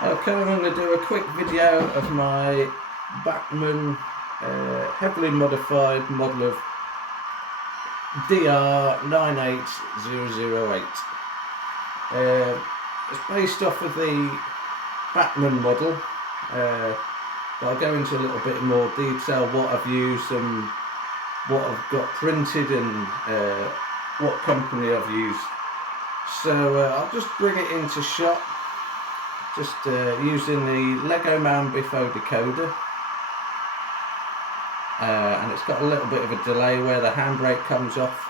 Okay, I'm going to do a quick video of my Bachmann heavily modified model of dr98008. It's based off of the Bachmann model, but I'll go into a little bit more detail what I've used and what I've got printed and what company I've used. So I'll just bring it into shot. Just using the legomanbiffo decoder, and it's got a little bit of a delay where the handbrake comes off.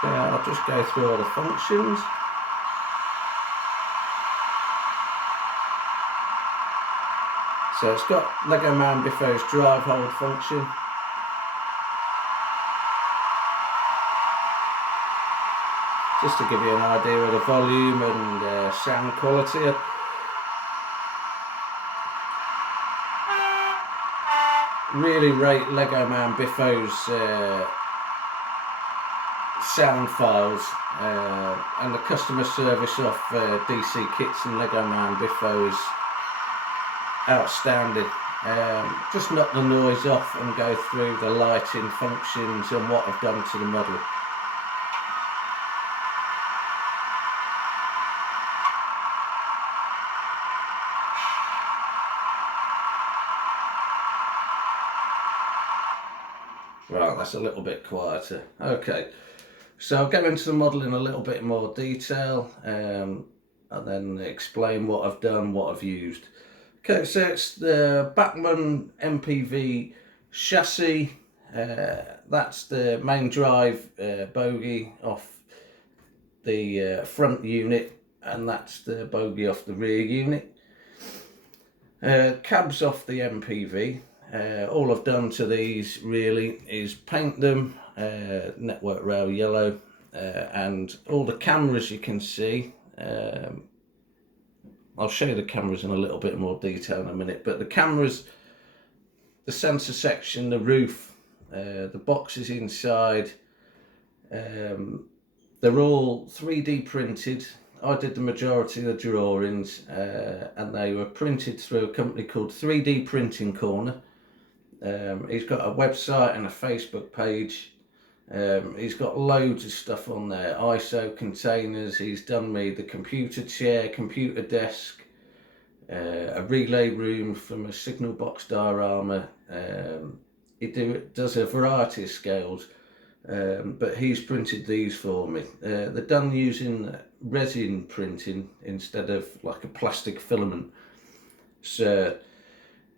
So I'll just go through all the functions. So it's got legomanbiffo's drive hold function. Just to give you an idea of the volume and sound quality. Really rate legomanbiffo's sound files and the customer service of DC Kits and legomanbiffo is outstanding. Just knock the noise off and go through the lighting functions and what I've done to the model. Right, that's a little bit quieter. Okay, so I'll go into the model in a little bit more detail and then explain what I've done, what I've used. Okay, so it's the Bachmann MPV chassis. That's the main drive bogie off the front unit, and that's the bogie off the rear unit. Cabs off the MPV. All I've done to these really is paint them network rail yellow, and all the cameras you can see. I'll show you the cameras in a little bit more detail in a minute, but the cameras, the sensor section, the roof, the boxes inside, they're all 3D printed. I did the majority of the drawings, and they were printed through a company called 3D Printing Corner. He's got a website and a Facebook page. He's got loads of stuff on there, ISO containers. He's done me the computer chair, computer desk, a relay room from a signal box diorama. He does a variety of scales, but he's printed these for me. They're done using resin printing instead of like a plastic filament, so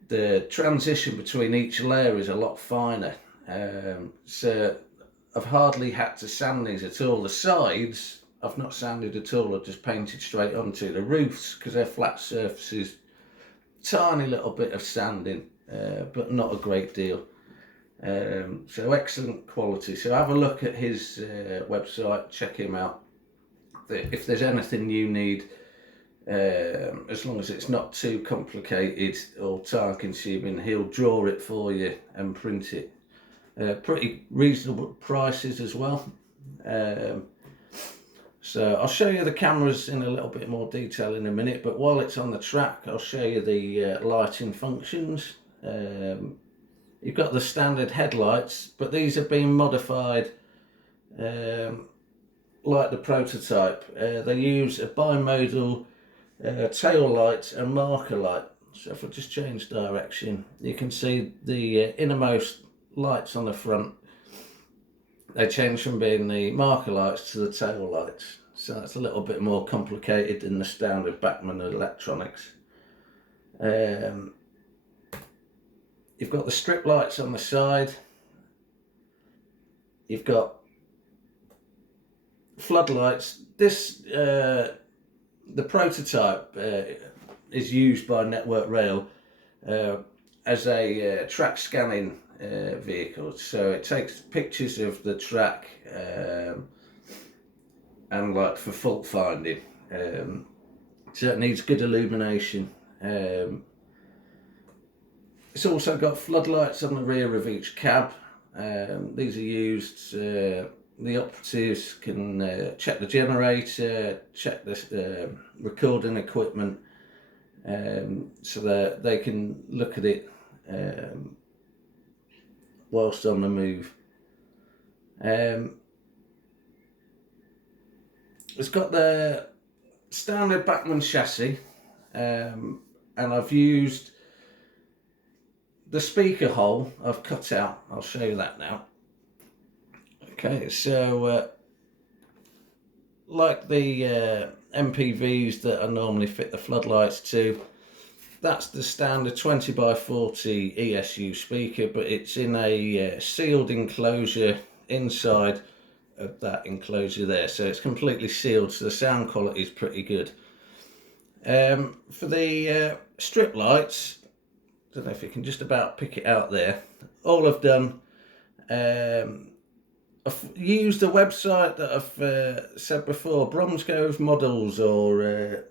the transition between each layer is a lot finer. So I've hardly had to sand these at all. The sides I've not sanded at all, I've just painted straight onto. The roofs, because they're flat surfaces, tiny little bit of sanding, but not a great deal. So excellent quality. So have a look at his website, check him out. If there's anything you need, as long as it's not too complicated or time consuming, he'll draw it for you and print it. Pretty reasonable prices as well. So I'll show you the cameras in a little bit more detail in a minute, but while it's on the track, I'll show you the lighting functions. You've got the standard headlights, but these have been modified like the prototype. They use a bimodal tail light and marker light. So if I just change direction, you can see the innermost lights on the front. They change from being the marker lights to the tail lights. So that's a little bit more complicated than the standard Bachmann electronics. You've got the strip lights on the side. You've got floodlights. This the prototype is used by Network Rail as a track scanning vehicle. So it takes pictures of the track and like for fault finding. So it needs good illumination. It's also got floodlights on the rear of each cab. These are used, the operatives can check the generator, check the recording equipment, so that they can look at it whilst on the move. It's got the standard Bachmann chassis, and I've used the speaker hole I've cut out. I'll show you that now. Okay, so like the MPVs that I normally fit the floodlights to, that's the standard 20 by 40 ESU speaker, but it's in a sealed enclosure inside of that enclosure there, so it's completely sealed, so the sound quality is pretty good. For the strip lights, I don't know if you can just about pick it out there. All I've done, I've used a website that I've said before, Bromsgrove Models, or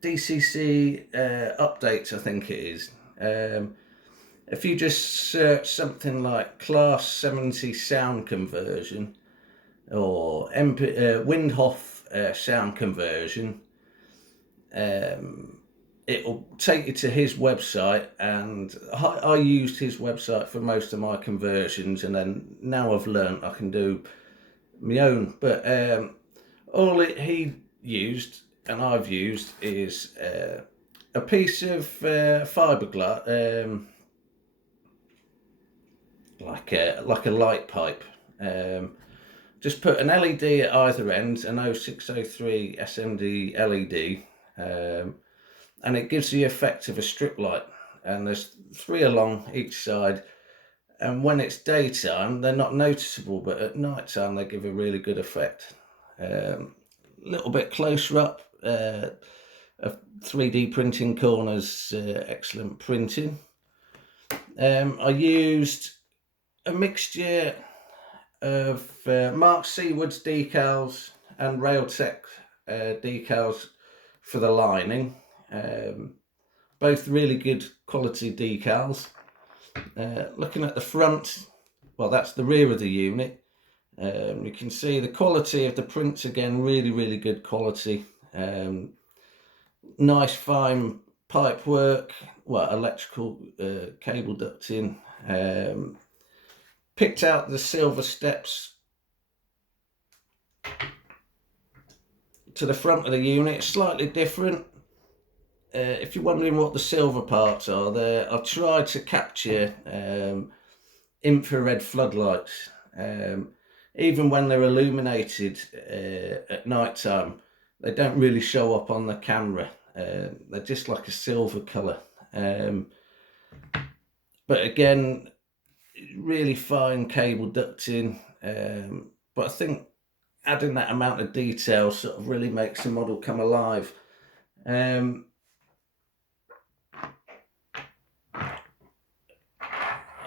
DCC Updates, I think it is. If you just search something like Class 70 sound conversion, or Windhoff sound conversion, it will take you to his website, and I used his website for most of my conversions, and then now I've learned I can do my own. But all he used and I've used is a piece of fiberglass, like a light pipe. Just put an LED at either end, an 0603 SMD LED, and it gives the effect of a strip light, and there's 3 along each side, and when it's daytime they're not noticeable, but at night time they give a really good effect. A little bit closer up, a 3D printing corners, excellent printing. I used a mixture of Mark Seawoods decals and Railtech decals for the lining. Both really good quality decals. Looking at the front, well, that's the rear of the unit. You can see the quality of the prints again, really good quality. Nice fine pipe work, well, electrical cable ducting. Picked out the silver steps to the front of the unit, slightly different. If you're wondering what the silver parts are there, I've tried to capture infrared floodlights. Even when they're illuminated at night time, they don't really show up on the camera. They're just like a silver colour. But again, really fine cable ducting. But I think adding that amount of detail sort of really makes the model come alive.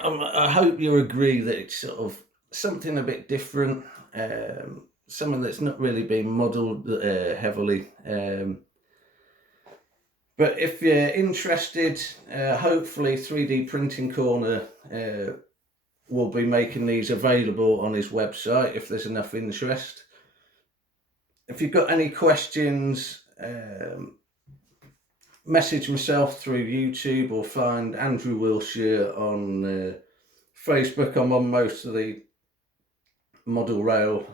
I hope you agree that it's sort of something a bit different, something that's not really been modelled heavily. But if you're interested, hopefully 3D Printing Corner will be making these available on his website if there's enough interest. If you've got any questions, message myself through YouTube, or find Andrew Wilshire on Facebook. I'm on most of the model rail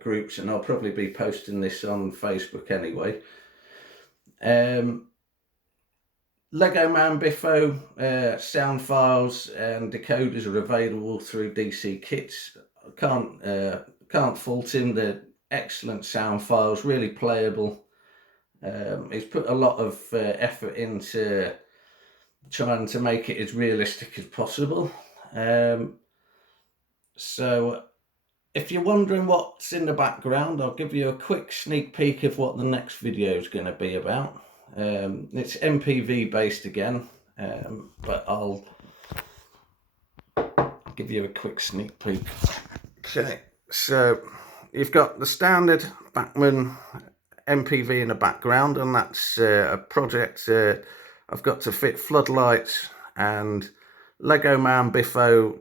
groups, and I'll probably be posting this on Facebook anyway. legomanbiffo sound files and decoders are available through DC Kits. I can't fault him. They're excellent sound files, really playable. He's put a lot of effort into trying to make it as realistic as possible. So if you're wondering what's in the background, I'll give you a quick sneak peek of what the next video is going to be about. It's MPV based again, but I'll give you a quick sneak peek. Okay, so you've got the standard Bachmann MPV in the background, and that's a project I've got to fit floodlights, and legomanbiffo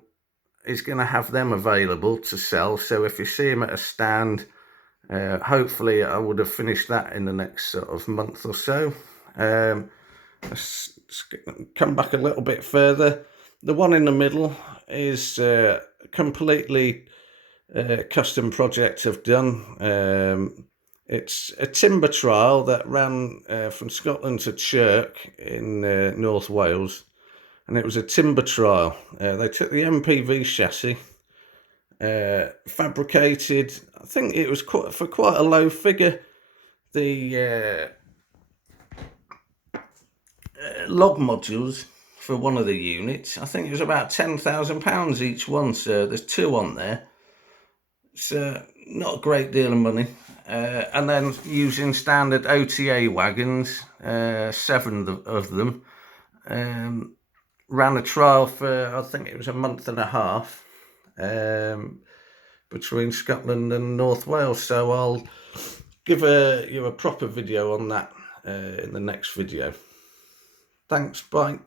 is going to have them available to sell. So if you see them at a stand, hopefully I would have finished that in the next sort of month or so. Let's come back a little bit further. The one in the middle is completely custom project I've done. It's a timber trial that ran from Scotland to Chirk in North Wales, and it was a timber trial. They took the MPV chassis, fabricated, I think it was for quite a low figure, the log modules for one of the units. I think it was about £10,000 each one, so there's two on there. It's not a great deal of money. And then using standard OTA wagons, 7 of them, ran a trial for, I think it was a month and a half, between Scotland and North Wales. So I'll give you a proper video on that in the next video. Thanks, bye.